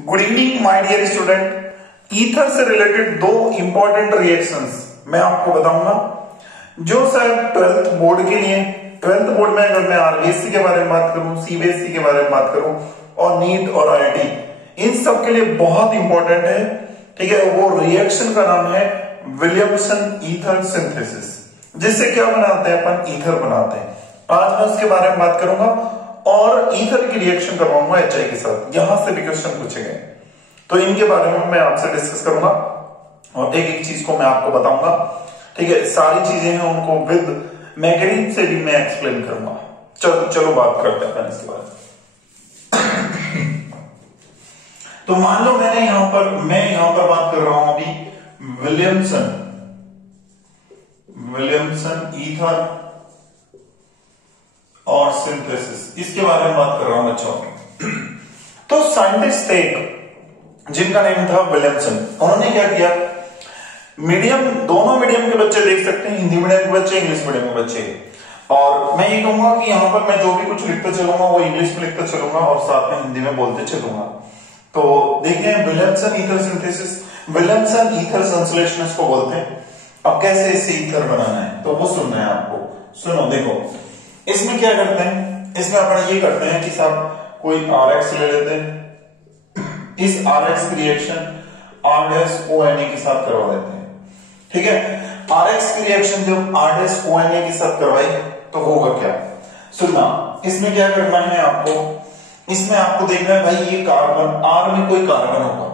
Good evening my dear student. Ether से related दो important reactions मैं आपको बताऊंगा जो सर 12th बोर्ड के लिए, 12th बोर्ड में अगर मैं आरबीएससी के बारे में बात करूं, सीबीएसई के बारे में बात करूं और नीट और आईआईटी, इन सब के लिए बहुत इंपॉर्टेंट है। ठीक है, वो रिएक्शन का नाम है विलियमसन ईथर सिंथेसिस, जिससे क्या बनाते हैं अपन, ईथर बनाते हैं। आज मैं उसके बारे में बात करूंगा और ईथर की रिएक्शन करवाऊंगा एचआई के साथ। यहां से भी क्वेश्चन पूछे गए तो इनके बारे में मैं आपसे डिस्कस करूंगा और एक एक चीज को मैं आपको बताऊंगा। ठीक है, सारी चीजें हैं उनको विद मैकेनिज्म से भी मैं एक्सप्लेन करूंगा। चलो बात करते हैं इसके बारे में। तो मान लो मैं यहां पर बात कर रहा हूं अभी विलियमसन ईथर और सिंथेसिस, इसके बारे में बात कर रहा हूं बच्चों। तो साइंटिस्ट थे जिनका नेम था विलियमसन। उन्होंने क्या किया, मीडियम, दोनों मीडियम के बच्चे देख सकते हैं, हिंदी मीडियम के बच्चे, इंग्लिश मीडियम के बच्चे। और मैं ये कहूंगा कि यहां पर मैं जो भी कुछ लिखता चलूंगा वो इंग्लिश में लिखता चलूंगा और साथ में हिंदी में बोलते चलूंगा। तो देखिए, Williamson ether synthesis, Williamson ether संश्लेषण इसको बोलते हैं। अब कैसे इसे ईथर बनाना है तो वो सुनना है आपको। सुनो, देखो इसमें क्या करते हैं, इसमें अपन ये करते हैं कि साहब कोई RX ले लेते हैं, इस RX की रिएक्शन R'ONA के साथ करवा देते हैं। ठीक है, RX की रिएक्शन जब R'ONA के साथ करवाई तो होगा क्या, सुनना। इसमें क्या करना है आपको, इसमें आपको देखना है भाई ये कार्बन, R में कोई कार्बन होगा,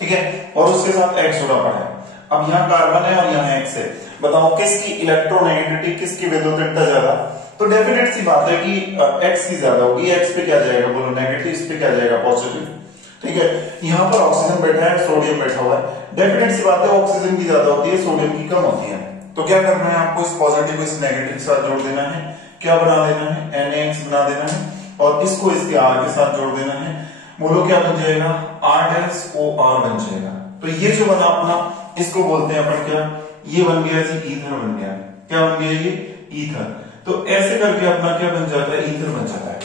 ठीक है, और उसके साथ X जुड़ा पड़ा है। अब यहाँ कार्बन है और यहाँ X है, बताओ किसकी इलेक्ट्रोनेगेटिविटी, किसकी विद्युतीयता ज्यादा? तो डेफिनेट सी बात है कि X की ज्यादा होगी। X पे क्या जाएगा, बोलो नेगेटिव, इस पे क्या जाएगा, पॉजिटिव। ठीक है, यहाँ पर ऑक्सीजन बैठा है, सोडियम बैठा हुआ है, डेफिनेट सी बात है ऑक्सीजन की ज्यादा होती है, सोडियम की कम होती है। तो क्या करना है आपको, इस पॉजिटिव को इस नेगेटिव के साथ जोड़ देना है, क्या बना देना है, NaX बना देना है, और इसको इसके R के साथ जोड़ देना है। बोलो क्या बन जाएगा, R'OR बन जाएगा। तो ये जो बना अपना, इसको बोलते हैं अपन क्या, ये बन गया जी ईथर बन गया। क्या बन गया, ये ईथर। तो ऐसे करके अपना क्या बन जाता है, ईथर बन जाता है।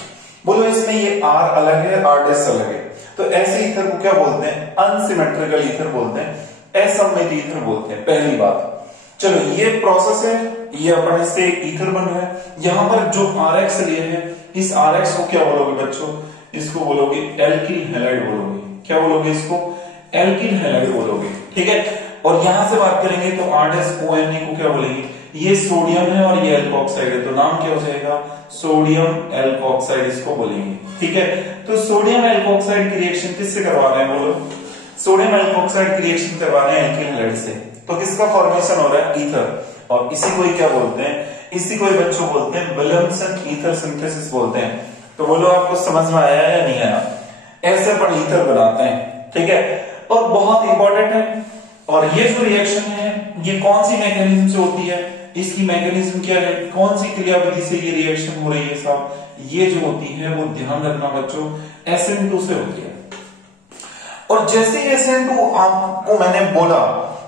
बोलो इसमें ये R अलग है, R' अलग है, तो ऐसे ईथर को क्या बोलते हैं, अनसिमेट्रिकल ईथर बोलते हैं, असममित ईथर बोलते हैं। पहली बात, चलो ये प्रोसेस है, ये अपन इससे ईथर बन रहा है। यहां पर जो RX लिए है, इस RX को क्या बोलोगे बच्चों, इसको बोलोगे एल्किल हैलाइड बोलोगे। क्या बोलोगे, इसको एल्किल हैलाइड बोलोगे। ठीक है, और यहां से बात करेंगे तो R'ONA को क्या बोलेंगे, ये सोडियम है और ये एल्कोक्साइड है, तो नाम क्या हो जाएगा, सोडियम एल्कोक्साइड इसको बोलेंगे। ठीक है, तो सोडियम एल्कोक्साइड की रिएक्शन किससे करवा रहे हैं, बोलो सोडियम एल्कोक्साइड की रिएक्शन करवा रहे हैं एल्किल हैलाइड से। तो किसका फॉर्मेशन हो रहा है, ईथर। और इसी को क्या बोलते हैं, इसी को बच्चों बोलते हैं विलियमसन ईथर सिंथेसिस बोलते हैं। तो बोलो आपको समझ में आया या नहीं आया, ऐसे अपन ईथर बनाते हैं। ठीक है, और बहुत इंपॉर्टेंट है। और ये जो रिएक्शन है ये कौन सी मैकेनिज्म से होती है, इसकी मैकेनिज्म क्या है, कौन सी क्रियाविधि से ये रिएक्शन हो रही है साहब, ये जो होती है वो ध्यान रखना बच्चों, SN2 से होती है। और जैसे SN2 आपको मैंने बोला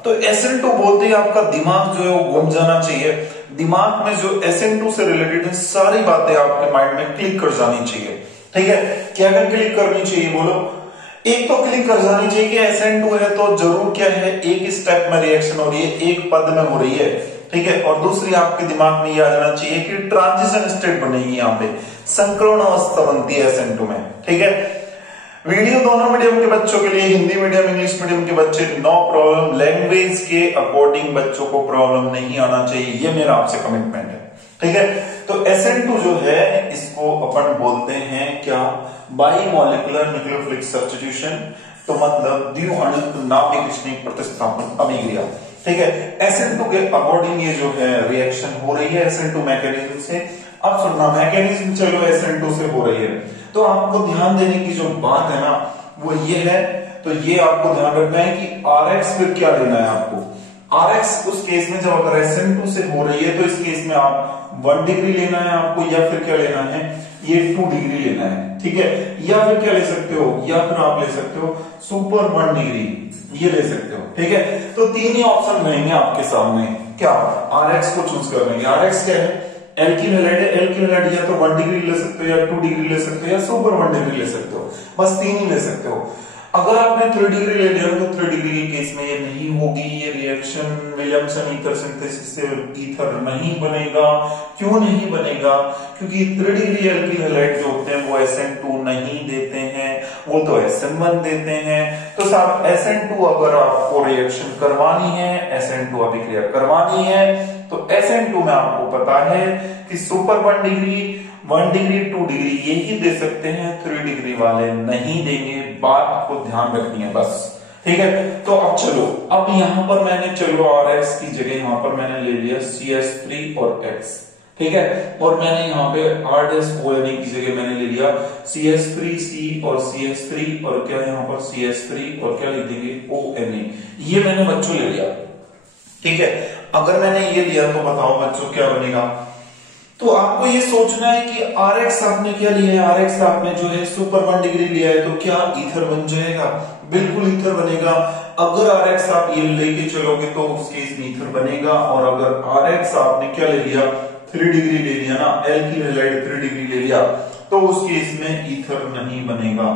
तो SN2 बोलते ही आपका दिमाग जो है वो घूम जाना चाहिए। दिमाग में जो SN2 से रिलेटेड है सारी बातें आपके माइंड में क्लिक कर जानी चाहिए। ठीक है, क्या कर क्लिक करनी चाहिए, बोलो एक तो क्लिक कर जानी चाहिए कि SN2 है तो जरूर क्या है, एक स्टेप में रिएक्शन हो रही है, एक पद में हो रही है। ठीक है, और दूसरी आपके दिमाग में ये आ जाना चाहिए कि ट्रांजिशन स्टेट बनेगी, यहाँ पे संक्रमण अवस्था बनती है SN2 में। ठीक है, वीडियो दोनों मीडियम के बच्चों के लिए, हिंदी मीडियम इंग्लिश मीडियम के बच्चे, नो प्रॉब्लम, लैंग्वेज के अकॉर्डिंग बच्चों को प्रॉब्लम नहीं आना चाहिए, ये मेरा आपसे कमिटमेंट है। ठीक है, तो SN2 जो है इसको अपन बोलते हैं क्या, बाइमॉलिक्यूलर न्यूक्लियोफिलिक सब्स्टिट्यूशन, तो मतलब द्विअणुक नाभिक स्नेह प्रतिस्थापन अभिक्रिया। ठीक है, SN2 के अकॉर्डिंग ये जो है रिएक्शन हो रही है SN2 मैकेनिज्म से। अब सुनना, मैकेनिज्म चलो SN2 से हो रही है, तो आपको ध्यान देने की जो बात है ना वो ये है, तो ये आपको ध्यान रखना है कि RX फिर क्या लेना है आपको, RX उस केस में जब अगर SN2 से हो रही है तो इस केस में आप 1 डिग्री लेना है आपको, या फिर क्या लेना है, ये 2 डिग्री लेना है। ठीक है, या फिर क्या ले सकते हो, या फिर आप ले सकते हो सुपर 1 डिग्री, ये ले सकते हो। ठीक है, तो तीन ही ऑप्शन रहेंगे आपके सामने, क्या RX को चूज कर लेंगे। RX क्या है, एल्किल हैलाइड है, एल्किल हैलाइड या तो 1 डिग्री ले सकते हो, या 2 डिग्री ले सकते हो, या सुपर 1 डिग्री ले सकते हो, बस तीन ही ले सकते हो। अगर आपने 3 डिग्री ले लिया तो 3 डिग्री के केस में ये नहीं होगी, ये रिएक्शन विलियमसन ईथर सिंथेसिस से ईथर नहीं बनेगा। क्यों नहीं बनेगा? क्योंकि 3 डिग्री एल्किल हैलाइड जो होते हैं वो SN2 नहीं देते हैं, वो तो SN1 देते हैं। तो साहब SN2 अगर आपको रिएक्शन करवानी है, SN2 अभिक्रिया करवानी है, तो SN2 में आपको पता है कि सुपर 1 डिग्री 2 डिग्री यही दे सकते हैं, 3 डिग्री वाले नहीं देंगे। बात को ध्यान रखनी है बस, ठीक है। तो अब चलो, अब यहां पर मैंने चलो RX की जगह यहां पर मैंने ले लिया CH3 और X, ठीक है। और मैंने यहाँ पे R'(ONA) की जगह मैंने ले लिया CH3C और CH3 और क्या यहाँ पर CH3 और क्या लिख देंगे ONA। ये मैंने बच्चों ले लिया, ठीक है। अगर मैंने ये लिया तो बताओ बच्चों क्या बनेगा? तो आपको ये सोचना है कि RX आपने क्या लिया है, RX आपने जो है सुपर 1 डिग्री लिया है, तो क्या ईथर बन जाएगा? बिल्कुल ईथर बनेगा। अगर RX आप ये लेके चलोगे तो उस केस में ईथर बनेगा। और अगर RX आपने क्या ले लिया, 3 डिग्री ले लिया ना, एल्किल हैलाइड 3 डिग्री ले लिया, तो उस केस में ईथर नहीं बनेगा,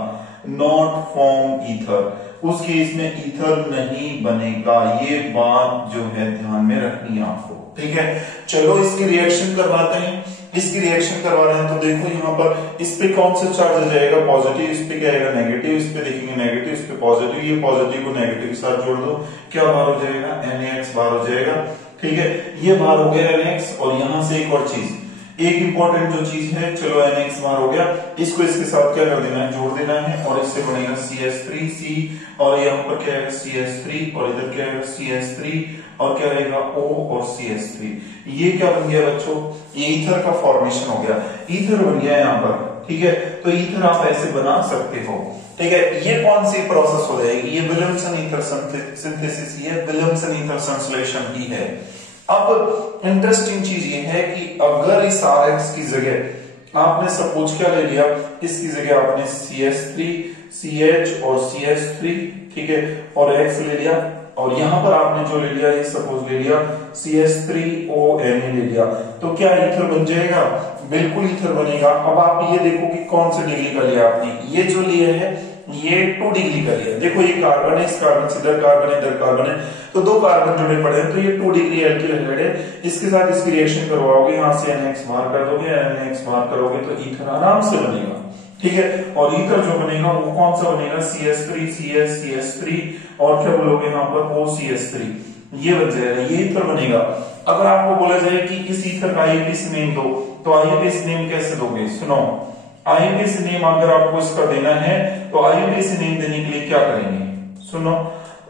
नॉट फॉर्म ईथर, उस केस में ईथर नहीं बनेगा। ये बात जो है ध्यान में रखनी है आपको, ठीक है। चलो इसकी रिएक्शन करवाते हैं। इसकी रिएक्शन करवा रहे हैं तो देखो यहाँ पर इस पे कौन सा चार्ज आ जाएगा, पॉजिटिव, इस पे क्या आएगा नेगेटिव, इस पे देखेंगे नेगेटिव, इस पे पॉजिटिव, ये पॉजिटिव को नेगेटिव के साथ जोड़ दो, क्या बाहर हो जाएगा, NaX बाहर हो जाएगा, ठीक है। ये बाहर हो गया NaX। और यहां से एक और चीज, एक इंपॉर्टेंट जो चीज है, चलो NaX बाहर हो गया, इसको इसके साथ क्या कर देना है, जोड़ देना है, और इससे बनेगा CH3C, और यहाँ पर क्या आएगा CH3, और इधर क्या आएगा CH3, और क्या रहेगा O और CH3। ये क्या बन गया बच्चों, ये ईथर का फॉर्मेशन हो गया, ईथर बन गया यहाँ पर, ठीक है। तो ईथर आप ऐसे बना सकते हो, ठीक है। ये कौन सी प्रोसेस हो जाएगी, ये विलियमसन ईथर सिंथेसिस ही है, विलियमसन ईथर संश्लेषण ही है। अब इंटरेस्टिंग चीज ये है कि अगर इस RX की जगह आपने सपोज क्या ले लिया, इसकी जगह आपने CH3, CH और CH3, ठीक है, और X ले लिया, और यहां पर आपने जो ले लिया, ये सपोज ले लिया CH3ONA ले लिया, तो क्या ईथर बन जाएगा? बिल्कुल ईथर बनेगा। अब आप ये देखो कि कौन से डिग्री का लिया आपने, ये जो लिया है ये 2 डिग्री का लिया। देखो ये कार्बन है, इस कार्बन से इधर कार्बन है, इधर कार्बन है, तो 2 कार्बन जुड़े पड़े हैं, तो ये 2 डिग्री एल्किल हैलाइड है। इसके साथ इसकी रिएक्शन करवाओगे, यहां से NaX बाहर कर दोगे, NaX बाहर करोगे तो ईथर आराम से बनेगा, ठीक है। और ईथर जो बनेगा वो कौन सा बनेगा, CH3 CH CH3 और क्या बोलोगे यहाँ पर OCH3, ये बन जाएगा, ये ईथर बनेगा। अगर आपको बोला जाए कि इस ईथर का IUPAC नेम दो, तो IUPAC नेम कैसे दोगे? सुनो, IUPAC नेम अगर आपको इसका देना है तो IUPAC नेम देने के लिए क्या करेंगे? सुनो,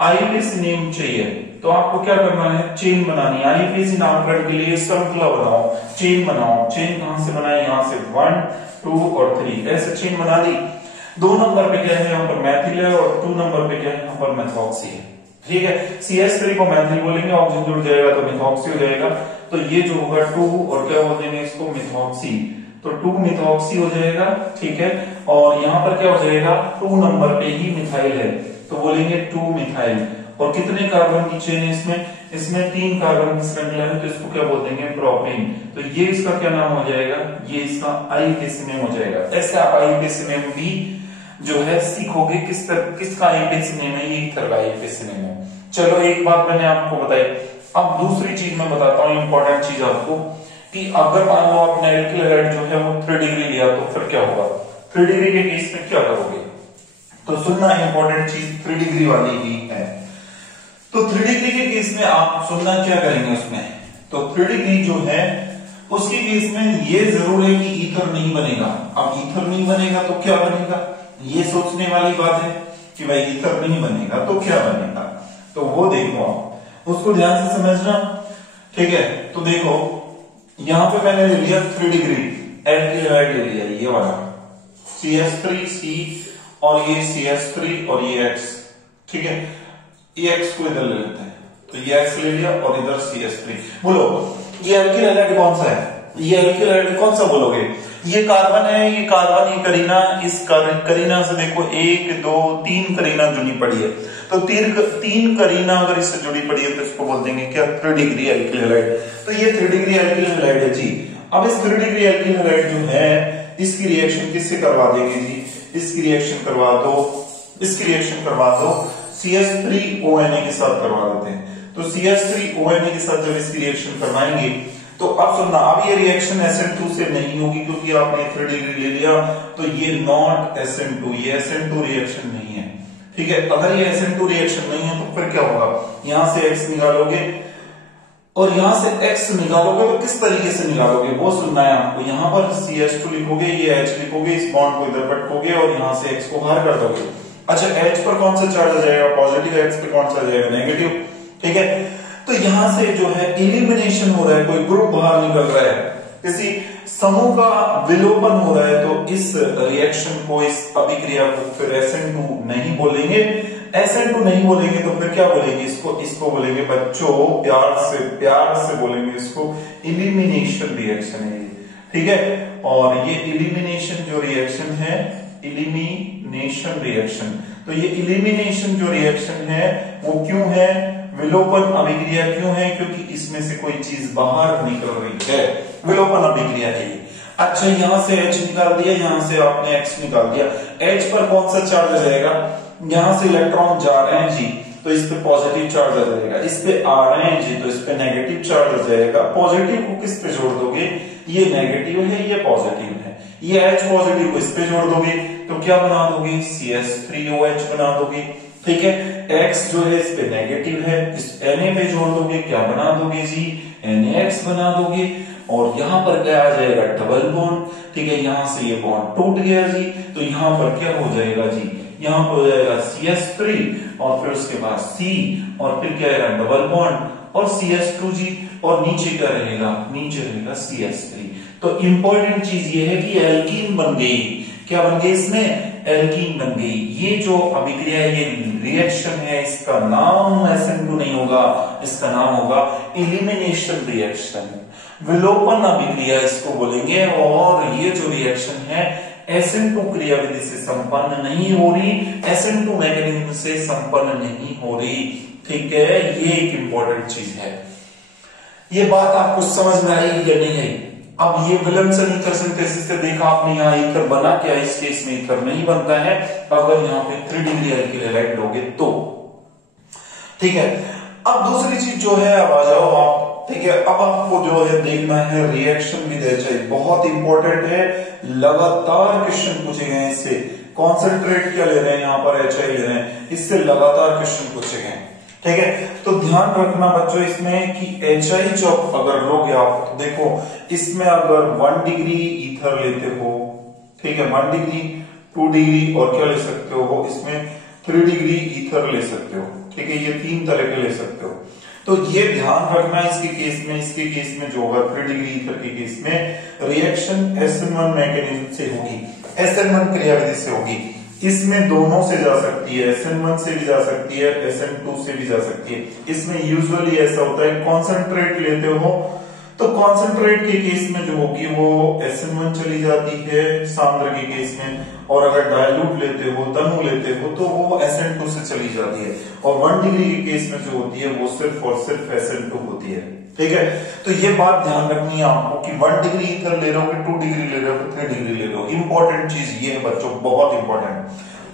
IUPAC नेम चाहिए तो आपको क्या करना है, चेन बनानी है। IUPAC नामकरण के लिए श्रृंखला बनाओ, चेन बनाओ। चेन कहां से बनाए, यहां से 1 2 और 3 ऐसे चेन बना दी। 2 नंबर पे क्या है, यहाँ पर मैथिल है, और 2 नंबर पे क्या है, यहाँ पर मेथॉक्सी है, ठीक है। CH3 को मैथिल बोलेंगे, ऑक्सीजन जुड़ जाएगा तो मेथॉक्सी हो जाएगा, तो ये जो होगा 2 और क्या बोल देंगे इसको, मेथॉक्सी, तो 2 मिथॉक्सी हो जाएगा, ठीक है। और यहाँ पर क्या हो जाएगा, 2 नंबर पे ही मिथाइल है तो बोलेंगे 2 मिथाइल। और कितने कार्बन की चेन है इसमें, इसमें 3 कार्बन की श्रृंखला है, तो इसको क्या बोल देंगे, प्रोपेन। तो ये इसका क्या नाम हो जाएगा, ये इसका IUPAC नेम हो जाएगा। ऐसे आप IUPAC नेम भी जो है सीखोगे, किसका IUPAC नेम है, ये ईथर का IUPAC नेम है। चलो एक बात मैंने आपको बताई, अब दूसरी चीज मैं बताता हूँ, इंपॉर्टेंट चीज आपको, कि अगर मान लो आपने एल्किल हैलाइड जो है वो 3 डिग्री लिया तो फिर क्या होगा, 3 डिग्री के केस में क्या करोगे? तो सुनना, इंपॉर्टेंट चीज 3 डिग्री वाली ही है। तो 3 डिग्री के केस में आप सुनना क्या करेंगे उसमें, तो 3 डिग्री जो है उसके केस में ये जरूर है कि ईथर नहीं बनेगा। अब ईथर नहीं बनेगा तो क्या बनेगा, ये सोचने वाली बात है कि भाई ईथर नहीं बनेगा तो क्या बनेगा, तो वो देखो आप उसको ध्यान से समझना, ठीक है। तो देखो यहां पे मैंने ले लिया 3 डिग्री एल्किल हैलाइड ले लिया, ये वाला CH3C और ये CH3 और ये X, ठीक है। ये X को इधर ले लेते हैं, तो ये X ले लिया और इधर CH3। बोलो ये एल्किल हैलाइड कौन सा है, ये एल्किल हैलाइड कौन सा बोलोगे, ये कार्बन है, ये कार्बन, ये करीना, इस करीना से देखो 1 2 3 करीना जुड़ी पड़ी है, तो 3 करीना अगर इससे जुड़ी पड़ी है तो इसको बोल देंगे क्या, 3 डिग्री एल्किल हैलाइड। तो ये 3 डिग्री एल्किल हैलाइड है जी। अब इस 3 डिग्री एल्किल हैलाइड जो है इसकी रिएक्शन किससे करवा देंगे जी, इसकी रिएक्शन करवा दो इसकी रिएक्शन करवा दो CH3ONA के साथ करवा देते हैं। तो CH3ONA के साथ जब इसकी रिएक्शन करवाएंगे तो अब सुनना, अब ये रिएक्शन SN2 से नहीं होगी क्योंकि आपने 3 डिग्री ले लिया, तो ये नॉट SN2, ये SN2 रिएक्शन नहीं है। ठीक है, अगर ये SN2 रिएक्शन नहीं है तो फिर क्या होगा, यहां से X निकालोगे और यहां से X निकालोगे तो किस तरीके से निकालोगे वो सुनना है आपको। यहां पर CH2 लिखोगे, ये H लिखोगे, इस बॉन्ड को इधर पटकोगे और यहां से X को बाहर कर दोगे। अच्छा, H पर कौन सा चार्ज आ जाएगा, पॉजिटिव, X पे कौन सा आ जाएगा, नेगेटिव। ठीक है, तो यहां से जो है इलिमिनेशन हो रहा है, कोई ग्रुप बाहर निकल रहा है, किसी समूह का विलोपन हो रहा है, तो इस रिएक्शन को, इस अभिक्रिया को फिर SN2 नहीं बोलेंगे। SN2 नहीं बोलेंगे तो फिर क्या बोलेंगे, इसको बोलेंगे बच्चों प्यार से बोलेंगे इसको इलिमिनेशन रिएक्शन है। ठीक है, और ये इलिमिनेशन जो रिएक्शन है, इलिमिनेशन रिएक्शन, तो ये इलिमिनेशन जो रिएक्शन है वो क्यों है, विलोपन अभिक्रिया क्यों है, क्योंकि इसमें से कोई चीज बाहर निकल रही है, विलोपन अभिक्रिया है ये। अच्छा, यहां से H निकाल दिया, यहां से आपने X निकाल दिया। H पर कौन सा चार्ज आ जाएगा, यहां से इलेक्ट्रॉन जा रहे हैं जी, तो इस पे पॉजिटिव चार्ज आ जाएगा, इस पे आ रहे हैं जी, तो इस पे नेगेटिव चार्ज आ जाएगा। पॉजिटिव को किस पे जोड़ दोगे, ये नेगेटिव है, ये पॉजिटिव है, ये H पॉजिटिव को इस पे जोड़ दोगे तो क्या बना दोगे, CH3OH बना दोगे। ठीक है, X जो है इस पे नेगेटिव है, इस Na पे जोड़ दोगे, क्या बना दोगे जी, NaX बना दोगे, और यहां पर क्या आ जाएगा, डबल बॉन्ड। ठीक है, यहां से ये बॉन्ड टूट गया जी, तो यहां पर क्या हो जाएगा जी, यहां पर हो जाएगा CH3 और फिर उसके बाद C और फिर क्या आएगा, डबल बॉन्ड और CH2 जी, और नीचे क्या रहेगा, नीचे रहेगा CH3। तो इंपॉर्टेंट चीज ये है कि एल्कीन बन गई। क्या बन गई, इसमें एल्कीन बन गई। ये जो अभिक्रिया है, ये रिएक्शन है, इसका नाम SN2 नहीं होगा, इसका नाम होगा इलिमिनेशन रिएक्शन, विलोपन अभिक्रिया इसको बोलेंगे। और ये जो रिएक्शन है SN2 क्रियाविधि से संपन्न नहीं हो रही, SN2 मैकेनिज्म से संपन्न नहीं हो रही। ठीक है, ये एक इंपॉर्टेंट चीज है। ये बात आपको समझ में आई या नहीं आई। अब ये विलियमसन ईथर सिंथेसिस से देखा आपने, यहाँ ईथर बना क्या, इस केस में ईथर नहीं बनता है अगर यहाँ पे 3 डिग्री अल्किल हैलाइड लोगे तो। ठीक है, अब दूसरी चीज जो है, अब आ जाओ आप। ठीक है, अब आपको जो है देखना है रिएक्शन विद HI, बहुत इंपॉर्टेंट है, लगातार क्वेश्चन पूछे गए हैं इससे। कॉन्सेंट्रेट क्या ले रहे हैं, यहाँ पर HI ले रहे हैं, इससे लगातार क्वेश्चन पूछे गए। ठीक है, तो ध्यान रखना बच्चों इसमें कि HI जब अगर लोगे आप, तो देखो इसमें अगर 1 डिग्री ईथर लेते हो, ठीक है, 1 डिग्री, 2 डिग्री और क्या ले सकते हो, इसमें 3 डिग्री ईथर ले सकते हो। ठीक है, ये 3 तरह के ले सकते हो। तो ये ध्यान रखना इसके केस में जो होगा 3 डिग्री ईथर के केस में रिएक्शन SN1 मैकेनिज्म से होगी, SN1 क्रियाविधि से होगी। इसमें दोनों से जा सकती है, SN1 से भी जा सकती है, SN2 से भी जा सकती है। इसमें यूजुअली ऐसा होता है, कॉन्सेंट्रेट लेते हो तो कॉन्सेंट्रेट के केस में जो होगी वो SN1 चली जाती है सांद्र के केस में, और अगर डायल्यूट लेते हो, तनु लेते हो, तो वो SN2 से चली जाती है, और 1 डिग्री के केस में जो होती है वो सिर्फ और सिर्फ SN2 होती है। ठीक है, तो ये बात ध्यान रखनी है आपको कि 1 डिग्री ईथर ले रहे हो, 2 डिग्री ले रहे हो, 3 डिग्री ले रहे हो। इंपॉर्टेंट चीज ये है बच्चों, बहुत इंपॉर्टेंट।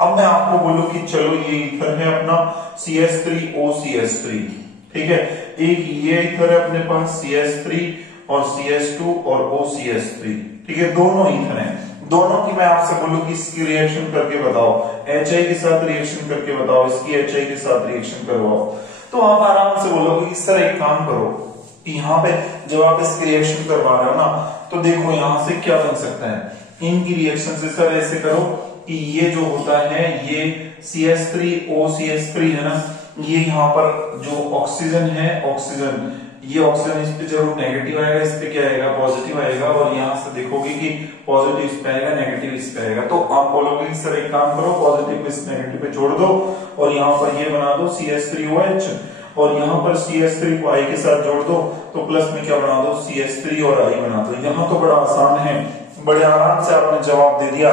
अब मैं आपको बोलूं कि चलो ये ईथर है अपना CH3OCH3, ठीक है, एक ये ईथर है अपने पास CH3 और CH2 और OCH3, ठीक है, दोनों ईथर हैं। दोनों की मैं आपसे बोलूं कि इसकी रिएक्शन करके बताओ, HI के साथ रिएक्शन करके बताओ, इसकी HI के साथ रिएक्शन करवाओ, तो आप आराम से बोलोगे इस तरह एक काम करो कि यहाँ पे जब आप इसकी रिएक्शन करवा रहे हो ना, तो देखो यहाँ से क्या बन सकता है, इनकी रिएक्शन से सर ऐसे करो कि ये जो होता है ये CH3OCH3 है ना, ये यहाँ पर जो ऑक्सीजन है, ऑक्सीजन, ये ऑक्सीजन इस पे जरूर नेगेटिव आएगा, इस पे क्या आएगा, पॉजिटिव आएगा, और यहाँ से देखोगे कि पॉजिटिव इस पे आएगा, नेगेटिव इस पे आएगा। तो आप बोलोगे इस तरह एक काम करो, पॉजिटिव को इस नेगेटिव पे जोड़ दो और यहाँ पर ये बना दो CH3OH, और यहाँ पर CH3 को I के साथ जोड़ दो, तो प्लस में क्या बना दो, CH3 और I बना दो। यहाँ तो बड़ा आसान है, बड़े आराम से आपने जवाब दे दिया।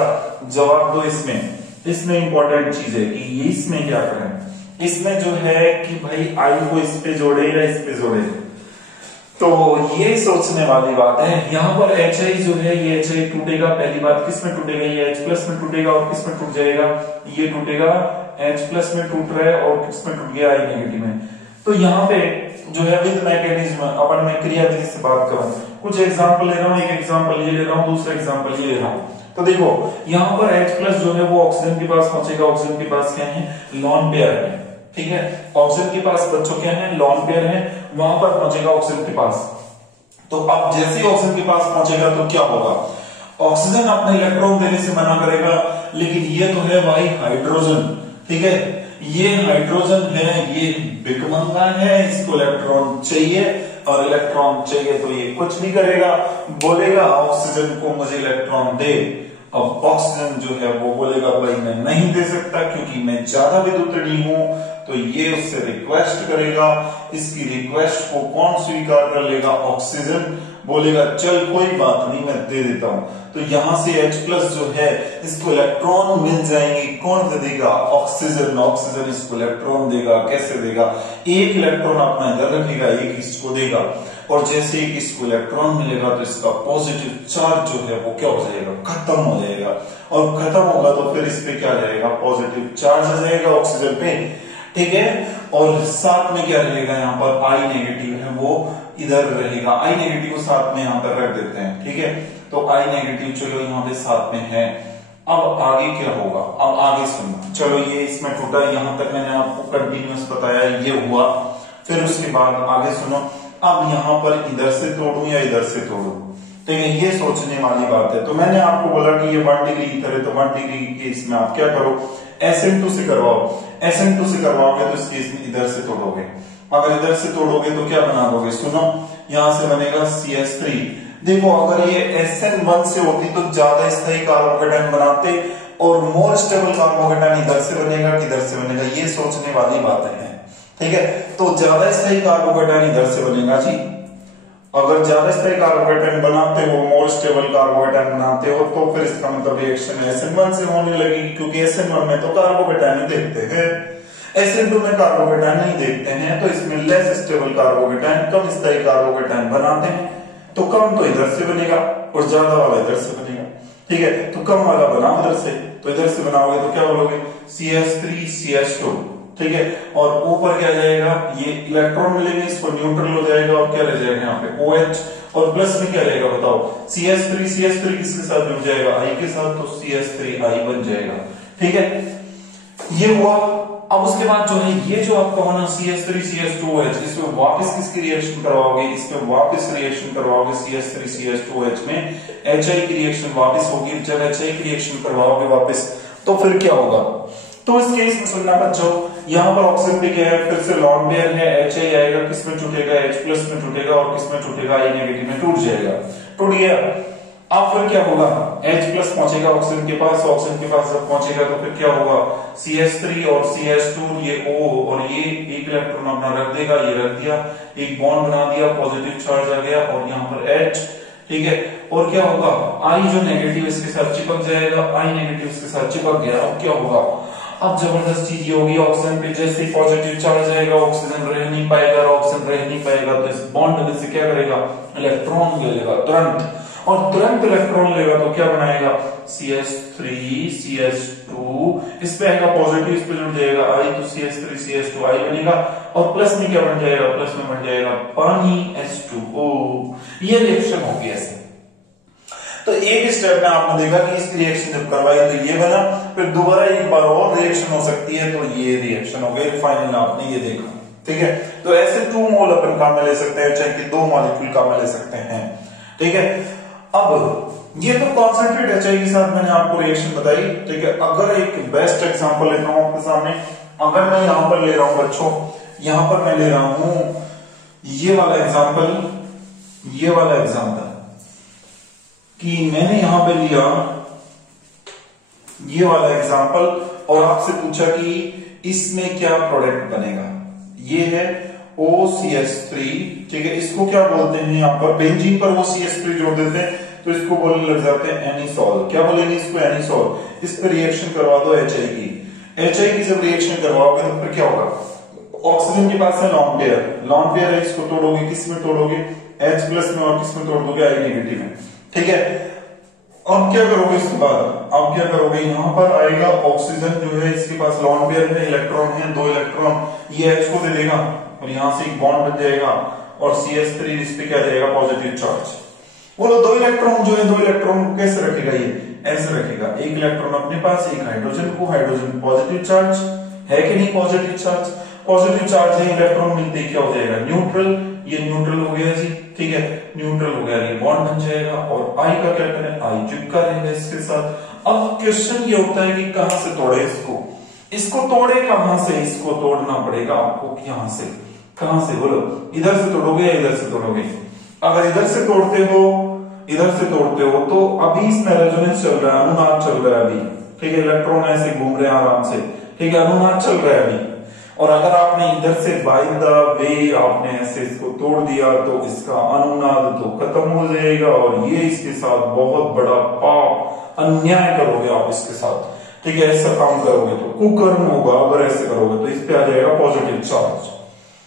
जवाब दो इसमें इंपॉर्टेंट चीज है कि इसमें क्या करें, इसमें जो है कि भाई I को इस पे जोड़े या इस पे जोड़े, तो ये सोचने वाली बात है। यहाँ पर HI जो है ये HI टूटेगा, पहली बात किस में टूटेगा, ये H प्लस में टूटेगा, और किस में टूट जाएगा, ये टूटेगा H प्लस में टूट रहा है और किसमें टूट गया, I नेगेटिव में। तो यहाँ पे जो है विद मैकेनिज्म अपन में क्रिया विधि से बात करें, कुछ एग्जांपल ले रहा हूँ, एक एग्जांपल ये ले रहा हूँ, दूसरा एग्जांपल ये ले रहा हूँ। तो देखो यहाँ पर H प्लस जो है वो ऑक्सीजन के पास पहुंचेगा, ऑक्सीजन के पास क्या है, लॉन पेयर है, ठीक है, ऑक्सीजन के पास बच्चों क्या है, लॉन पेयर है, वहां पर पहुंचेगा ऑक्सीजन के पास। तो अब जैसे ही ऑक्सीजन के पास पहुंचेगा तो क्या होगा, ऑक्सीजन अपने इलेक्ट्रॉन देने से मना करेगा, लेकिन ये तो है भाई हाइड्रोजन, ठीक है, ये हाइड्रोजन है, ये भिखमंगा है, इसको इलेक्ट्रॉन चाहिए, और इलेक्ट्रॉन चाहिए तो ये कुछ नहीं करेगा, बोलेगा ऑक्सीजन को मुझे इलेक्ट्रॉन दे। अब ऑक्सीजन जो है वो बोलेगा भाई मैं नहीं दे सकता क्योंकि मैं ज्यादा विद्युतऋणी हूं, तो ये उससे रिक्वेस्ट करेगा, इसकी रिक्वेस्ट को कौन स्वीकार कर लेगा, ऑक्सीजन बोलेगा चल कोई बात नहीं मैं दे देता हूं। तो यहां से H प्लस जो है इसको इलेक्ट्रॉन मिल जाएंगे, कौन दे देगा, ऑक्सीजन, ऑक्सीजन इसको इलेक्ट्रॉन देगा, कैसे देगा, एक इलेक्ट्रॉन अपना इधर रखेगा, एक इसको देगा, और जैसे ही इसको इलेक्ट्रॉन मिलेगा तो इसका पॉजिटिव चार्ज जो है वो क्या हो जाएगा, खत्म हो जाएगा, और खत्म होगा तो फिर इस पे क्या जाएगा, पॉजिटिव चार्ज आ जाएगा ऑक्सीजन पे, ठीक है, और साथ में क्या रहेगा, यहाँ पर I नेगेटिव है वो इधर रहेगा, I नेगेटिव को साथ में यहाँ पर रख देते हैं, ठीक है, तो I नेगेटिव चलो यहाँ पे साथ में है। अब आगे क्या होगा, अब आगे सुनना, चलो ये इसमें टूटा, यहां तक मैंने आपको कंटिन्यूअस बताया, ये हुआ, फिर उसके बाद आगे सुनो। अब यहाँ पर इधर से तोड़ू या इधर से तोड़ू, ठीक है, ये सोचने वाली बात है। तो मैंने आपको बोला कि ये 1 डिग्री इधर है, तो 1 डिग्री के इसमें आप क्या करो, SN2 से करवाओ, SN2 से करवाओगे तो इसके इसमें इधर से तोड़ोगे, अगर इधर से तोड़ोगे तो क्या बना दोगे, सुनो, यहां से बनेगा CH3। देखो अगर ये SN1 से होती तो ज्यादा स्थायी कार्बोकेटाइन बनाते, और मोर स्टेबल कार्बोकेटाइन इधर से बनेगा किधर से बनेगा, ये सोचने वाली बातें हैं, ठीक है। तो ज्यादा स्थायी कार्बोकेटाइन इधर से बनेगा जी, अगर ज्यादा स्थायी कार्बोकेटाइन बनाते हो, मोर स्टेबल कार्बोकेटाइन बनाते हो, तो फिर इसका मतलब रिएक्शन SN1 से होने लगेगी, क्योंकि SN1 में तो कार्बोकेटाइन देखते हैं, SN2 में कार्बोकेटाइन नहीं देखते हैं, तो इसमें लेस स्टेबल कार्बोकेटाइन, कम स्थायी कार्बोकेटाइन बनाते हैं, तो कम तो इधर से बनेगा और ज्यादा वाला इधर से बनेगा, ठीक है। तो कम वाला बनाओ इधर से, तो इधर से बनाओगे तो क्या बोलोगे, CH3 CH2, ठीक है, और ऊपर क्या जाएगा, ये इलेक्ट्रॉन मिलेंगे, इसको न्यूट्रल हो जाएगा, और क्या रह जाएगा यहाँ पे OH, और प्लस में क्या रहेगा बताओ, CH3 किसके साथ जुड़ जाएगा, I के साथ, तो CH3I बन जाएगा, ठीक है, ये हुआ। अब उसके बाद जो है ये जो आपका होना CH3 CH2OH, इसमें वापस किसकी रिएक्शन करवाओगे, इसमें वापस रिएक्शन करवाओगे CH3 CH2OH में HI की रिएक्शन वापस होगी। जब HI की रिएक्शन करवाओगे वापस तो फिर क्या होगा, तो इस केस में सुनना बच्चों, यहाँ पर ऑक्सीजन पे क्या है, फिर से लॉन पेयर है, HI आएगा, किसमें टूटेगा, H प्लस में टूटेगा, और किसमें टूटेगा, I नेगेटिव में टूट जाएगा, टूट गया। अब फिर क्या होगा, H प्लस पहुंचेगा ऑक्सीजन के पास, ऑक्सीजन के पास जब पहुंचेगा तो फिर क्या होगा, CH3 और CH2, ये O और ये एक इलेक्ट्रॉन अपना रख देगा, ये रख दिया, एक बॉन्ड बना दिया, पॉजिटिव चार्ज आ गया, और यहाँ पर H, ठीक है, और क्या होगा, I जो नेगेटिव इसके साथ चिपक जाएगा, I नेगेटिव इसके साथ चिपक गया। अब क्या होगा, अब जबरदस्त चीज ये होगी, ऑक्सीजन पे जैसे ही पॉजिटिव चार्ज आएगा ऑक्सीजन रह नहीं पाएगा, ऑक्सीजन रह नहीं पाएगा तो इस बॉन्ड में से क्या करेगा, इलेक्ट्रॉन ले लेगा तुरंत, और तुरंत इलेक्ट्रॉन लेगा तो क्या बनाएगा, CH3 CH2, इस पे आएगा पॉजिटिव, इस पे जुड़ जाएगा I, तो CH3 CH2I बनेगा, और प्लस में क्या बन जाएगा, प्लस में बन जाएगा पानी H2O। ये रिएक्शन होगी ऐसे। तो एक स्टेप में आपने देखा कि इस रिएक्शन जब करवाई तो ये बना, फिर दोबारा एक बार और रिएक्शन हो सकती है, तो ये रिएक्शन हो गई, फाइनल आपने ये देखा, ठीक है। तो ऐसे 2 मोल अपन काम में ले सकते हैं, चाहे कि 2 मॉलिक्यूल काम में ले सकते हैं, ठीक है। अब ये तो कॉन्सेंट्रेट HI के साथ मैंने आपको रिएक्शन बताई, ठीक है। अगर एक बेस्ट एग्जांपल लेता हूं आपके सामने, अगर मैं यहां पर ले रहा हूं बच्चों, यहां पर मैं ले रहा हूं ये वाला एग्जांपल, ये वाला एग्जांपल कि मैंने यहां पे लिया ये वाला एग्जांपल, और आपसे पूछा कि इसमें क्या प्रोडक्ट बनेगा, ये है OCH3, ठीक है, इसको क्या बोलते हैं, यहाँ पर बेंजीन पर वो CH3 जोड़ देते हैं तो इसको बोलने लग जाते हैं एनिसोल, क्या बोलेंगे इसको, एनिसोल। इस पर रिएक्शन करवा दो HI की, HI की जब रिएक्शन करवाओगे तो फिर क्या होगा, ऑक्सीजन के पास है लॉन पेयर है, इसको तोड़ोगे, किस में तोड़ोगे, H प्लस में, और किस में तोड़ दोगे, I नेगेटिव में, ठीक है। अब क्या करोगे इसके बाद, अब क्या करोगे, यहां पर आएगा ऑक्सीजन जो है इसके पास लोन पेयर है, इलेक्ट्रॉन है, 2 इलेक्ट्रॉन, ये H को दे देगा और यहां से एक बॉन्ड बन जाएगा और CH3 इस पे क्या जाएगा पॉजिटिव चार्ज। बोलो 2 इलेक्ट्रॉन जो है 2 इलेक्ट्रॉन को कैसे रखेगा, ये ऐसे रखेगा, एक इलेक्ट्रॉन अपने पास, एक हाइड्रोजन को, हाइड्रोजन पॉजिटिव चार्ज है कि नहीं, पॉजिटिव चार्ज, पॉजिटिव चार्ज है, इलेक्ट्रॉन मिलते ही क्या हो जाएगा न्यूट्रल, ये न्यूट्रल हो गया जी, ठीक है, न्यूट्रल हो गया, ये बॉन्ड बन जाएगा और आई का क्या करें, आई चिपका रहेगा इसके साथ। अब क्वेश्चन ये होता है कि कहां से तोड़े इसको, इसको तोड़े कहां से, इसको तोड़ना पड़ेगा आपको यहां से, कहां से बोलो, इधर से तोड़ोगे या इधर से तोड़ोगे, अगर इधर से तोड़ते हो, इधर से तोड़ते हो तो अभी इसमें रेजोनेंस चल रहा है, अनुनाद चल रहा है अभी, ठीक है, इलेक्ट्रॉन ऐसे घूम रहे हैं आराम से, ठीक है, अनुनाद चल रहा है अभी। और अगर आपने इधर से बाय द वे आपने ऐसे इसको तोड़ दिया तो इसका अनुनाद तो खत्म हो जाएगा और ये इसके साथ बहुत बड़ा पाप अन्याय करोगे आप इसके साथ, ठीक है, ऐसा काम करोगे तो कुकर्म होगा, अगर ऐसे करोगे तो इस पे आ जाएगा पॉजिटिव चार्ज,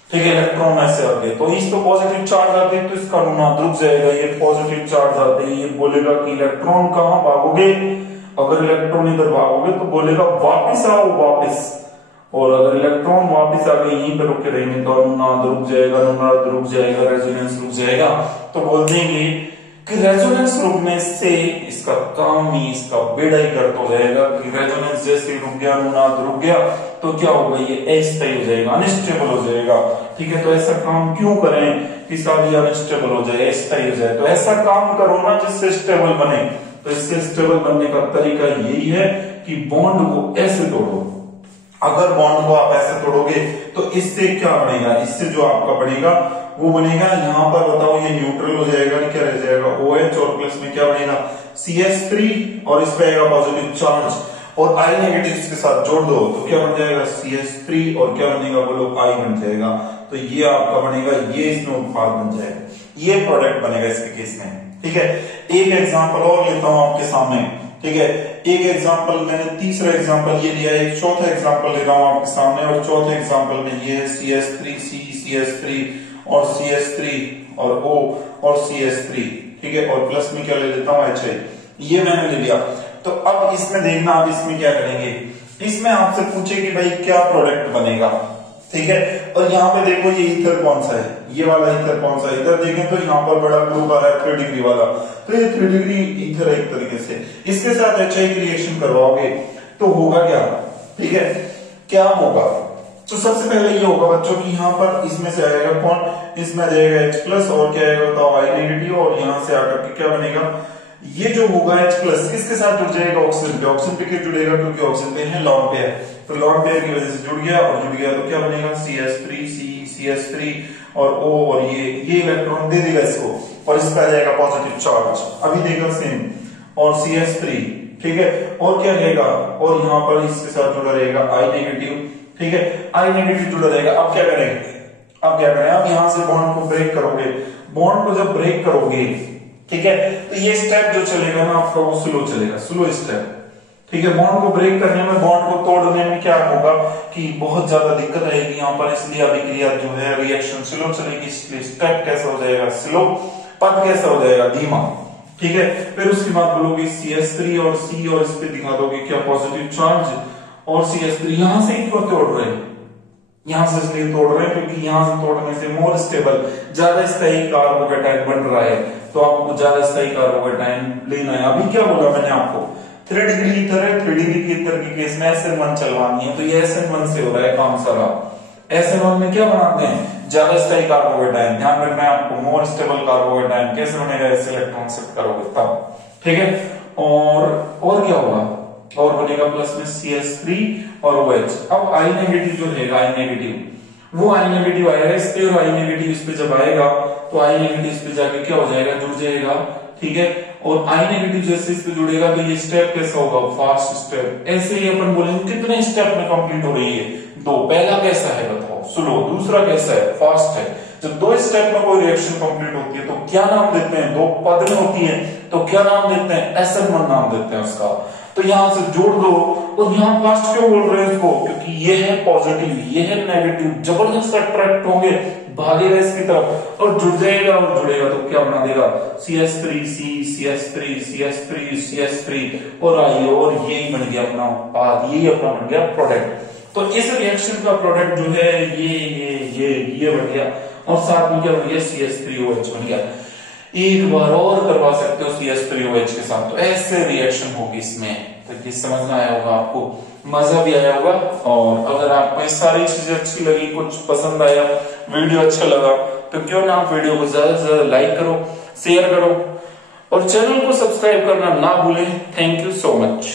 ठीक है, इलेक्ट्रॉन ऐसे आ गए तो इस पे पॉजिटिव चार्ज आते तो इसका अनुनाद रुक जाएगा, ये पॉजिटिव चार्ज आते ये बोलेगा कि इलेक्ट्रॉन कहां भागोगे, अगर इलेक्ट्रॉन इधर भागोगे तो बोलेगा वापिस आओ वापिस, और अगर इलेक्ट्रॉन वापस आके यहीं पे रुके रहेंगे तो अनुनाद रुक जाएगा, अनुनाद रुक जाएगा, रेजोनेंस रुक जाएगा, तो बोल देंगे कि रेजोनेंस रुकने से इसका काम ही, इसका बेड़ा ही गर्क हो जाएगा कि रेजोनेंस जैसे रुक गया, अनुनाद रुक गया तो क्या होगा, ये अस्थायी हो जाएगा, अनस्टेबल हो जाएगा, ठीक है, तो ऐसा काम क्यों करें कि सारी अनस्टेबल हो जाए, अस्थायी हो जाए, तो ऐसा काम करो ना जिससे स्टेबल बने। तो इससे स्टेबल बनने का तरीका यही है कि बॉन्ड को ऐसे तोड़ो, अगर बॉन्ड को आप ऐसे तोड़ोगे तो इससे क्या बनेगा, इससे जो आपका बनेगा वो बनेगा, यहां पर बताओ ये न्यूट्रल हो जाएगा, क्या रह जाएगा OH और प्लस में क्या बनेगा CH3 और इस पे आएगा पॉजिटिव चार्ज और I नेगेटिव इसके साथ जोड़ दो तो क्या बन जाएगा CH3 और क्या बनेगा बोलो I बन जाएगा, तो ये आपका बनेगा, ये इसमें उत्पाद बन जाएगा, ये प्रोडक्ट बनेगा इसके केस में, ठीक है। एक एग्जांपल और लेता हूं आपके सामने, ठीक है, एक एग्जांपल मैंने तीसरा एग्जांपल ये लिया, एक चौथा एग्जांपल ले रहा हूं आपके सामने और चौथे एग्जांपल में ये है CH3C, CH3 और CH3 और O और CH3, ठीक है, और प्लस में क्या ले लेता हूं HI, ये मैंने ले लिया। तो अब इसमें देखना, आप इसमें क्या करेंगे, इसमें आपसे पूछे कि भाई क्या प्रोडक्ट बनेगा, ठीक है, और यहाँ पे देखो ये ईथर कौन सा है, ये वाला ईथर कौन सा है, इधर देखें तो यहाँ पर बड़ा ग्रुप आ रहा है 3 डिग्री वाला, तो ये 3 डिग्री ईथर है एक तरीके से, इसके साथ HI की रिएक्शन करवाओगे तो होगा क्या, ठीक है, क्या होगा, तो सबसे पहले ये होगा बच्चों की यहाँ पर इसमें से आएगा कौन, इसमें आ जाएगा H प्लस और क्या आएगा बताओ I नेगेटिव और यहाँ से आकर के क्या बनेगा, ये जो होगा H प्लस किसके साथ जुड़ जाएगा, ऑक्सीजन पे, ऑक्सीजन पे क्यों जुड़ेगा क्योंकि ऑक्सीजन पे है लॉन पेयर, तो लॉन पेयर की वजह से जुड़ गया और जुड़ गया तो क्या बनेगा CH3C, CH3 और O और ये इलेक्ट्रॉन दे देगा इसको और इस पे आ जाएगा पॉजिटिव चार्ज, अभी देगा सेम और CH3, ठीक है, और क्या रहेगा, और यहाँ पर इसके साथ जुड़ा रहेगा I नेगेटिव, ठीक है, I नेगेटिव जुड़ा रहेगा। अब क्या करेंगे, अब क्या करें, आप यहां से बॉन्ड को ब्रेक करोगे, बॉन्ड को जब ब्रेक करोगे, ठीक है, तो ये स्टेप जो चलेगा ना आपका वो स्लो चलेगा, स्लो स्टेप, ठीक है, बॉन्ड को ब्रेक करने में, बॉन्ड को तोड़ने में क्या होगा कि बहुत ज्यादा दिक्कत आएगी यहाँ पर, इसलिए अभिक्रिया जो है रिएक्शन स्लो चलेगी, इसलिए स्टेप कैसा हो जाएगा स्लो, पद कैसा हो जाएगा धीमा, ठीक है। फिर उसके बाद बोलोगे CH3 और C और इस पे दिखा दोगे क्या पॉजिटिव चार्ज और CH3 यहां से क्यों तोड़ रहे हैं, यहां से इसलिए तोड़ रहे हैं क्योंकि यहां से तोड़ने से मोर स्टेबल, ज्यादा स्थायी कार्बोकेटाइन बन रहा है, तो आपको ज्यादा स्थायी कार्बोकेटाइन लेना है। अभी क्या बोला मैंने आपको, 3 डिग्री ईथर है, 3 डिग्री की ईथर की केस में SN1 चलवानी है, तो ये SN1 से हो रहा है काम सारा। SN1 में क्या बनाते हैं, ज्यादा स्थायी कार्बोकेटाइन, ध्यान रखना है आपको, मोर स्टेबल कार्बोकेटाइन कैसे बनेगा, इसे इलेक्ट्रॉन शिफ्ट करोगे तब, ठीक है, और क्या होगा, और बनेगा प्लस में CH3 और OH। अब I नेगेटिव जो रहेगा, I नेगेटिव वो I नेगेटिव आएगा इस पे और I नेगेटिव इस पे जब आएगा तो I नेगेटिव इस पे जाके क्या हो जाएगा, जुड़ जाएगा, ठीक है, और I नेगेटिव जैसे इस पे जुड़ेगा तो ये स्टेप कैसा होगा, फास्ट स्टेप, ऐसे ही अपन बोलेंगे कितने स्टेप में कंप्लीट हो रही है, 2, पहला कैसा है बताओ स्लो, दूसरा कैसा है फास्ट है। जब 2 स्टेप में कोई रिएक्शन कंप्लीट होती है तो क्या नाम देते हैं, 2 पद में होती है तो क्या नाम देते हैं, SN1 नाम देते हैं उसका। तो यहां से जोड़ दो। और यहां फास्ट क्यों बोल रहे हैं इसको, क्योंकि ये है पॉजिटिव, ये है नेगेटिव, जबरदस्त अट्रैक्ट होंगे, भागेगा इसकी तरफ और जुड़ जाएगा। और जुड़ेगा तो क्या बना देगा, CH3 C CH3 CH3 CH3 और आइए, और यही बन गया अपना उत्पाद, यही अपना बन गया प्रोडक्ट। तो इस रिएक्शन का प्रोडक्ट जो है ये बन गया, और साथ में क्या बन गया, CH3OH बन गया। एक बार और करवा सकते हो CH3OH के साथ, तो ऐसे रिएक्शन होगी इसमें। तो ये समझ में आया होगा आपको, मजा भी आया होगा। और अगर आपको ये सारी चीजें अच्छी लगी, कुछ पसंद आया, वीडियो अच्छा लगा, तो क्यों ना आप वीडियो को ज्यादा से ज्यादा लाइक करो, शेयर करो और चैनल को सब्सक्राइब करना ना भूलें। Thank you so much.